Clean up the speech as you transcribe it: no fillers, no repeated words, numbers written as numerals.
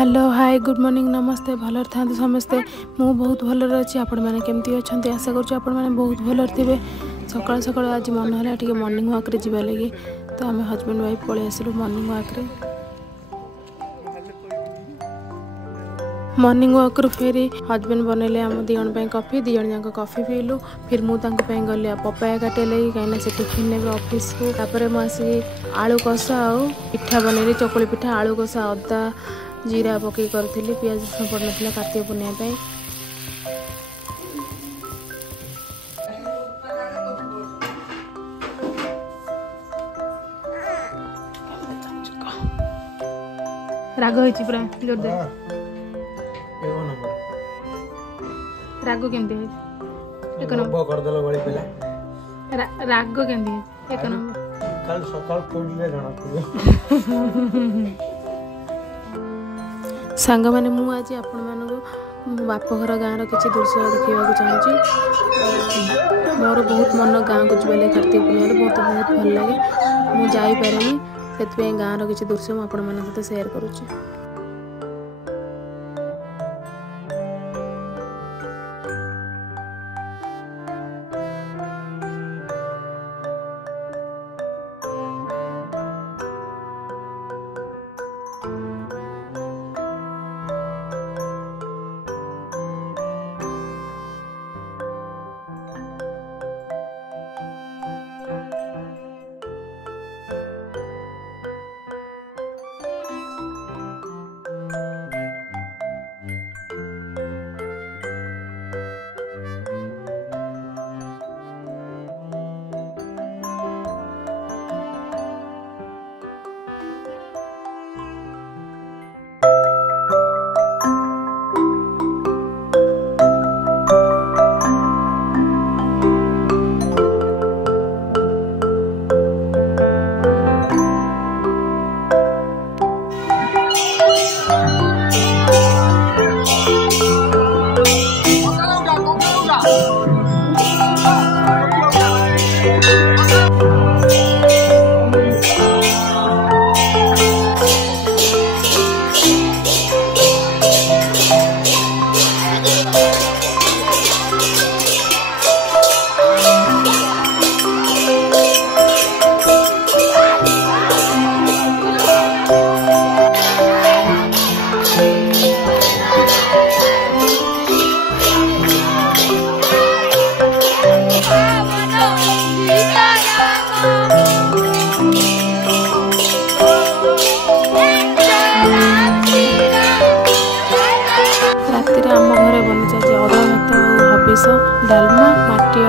Hello hi good morning नमस्ते भलर था समस्ते मु बहुत भलर अच्छी आपण मैंने केमती अच्छा आशा करुँ आपण मैंने बहुत भलर थे सकाल सकाल आज मन है मॉर्निंग वॉक जावा लगी तो आम हजबैंड वाइफ पलि आसलु मॉर्निंग वॉक मॉर्निंग वॉक फेरी हजबैंड बनइले आम दिजन कॉफी दिजन जाक कॉफी पीलु फिर मुझे गली पपाया काटे लगी कहीं से टिफिन ने ऑफिस को तापर मुझे आलू कषा आ पिठा बनइली चकुली पिठा आलू कषा अदा जीरा पकई करी पियाज रसुण पड़ ना कार्तिक पूर्णिमा राग होइछि पूरा जोरदार राग केमती एक नंबर कर देलो गली पिला राग केमती एक नंबर कल सकाल कोडले जाना पड़ो सांग मैंने मु आज आपण मानक बापघर गाँव किसी दृश्य देखा चाहिए मोर बहुत मन गाँव को जाए कार्तिक पूर्णिमा बहुत बहुत भल लगे मुझे से गाँव किसी दृश्य मुझे सहित सेयार करुच्ची। डालमा माटी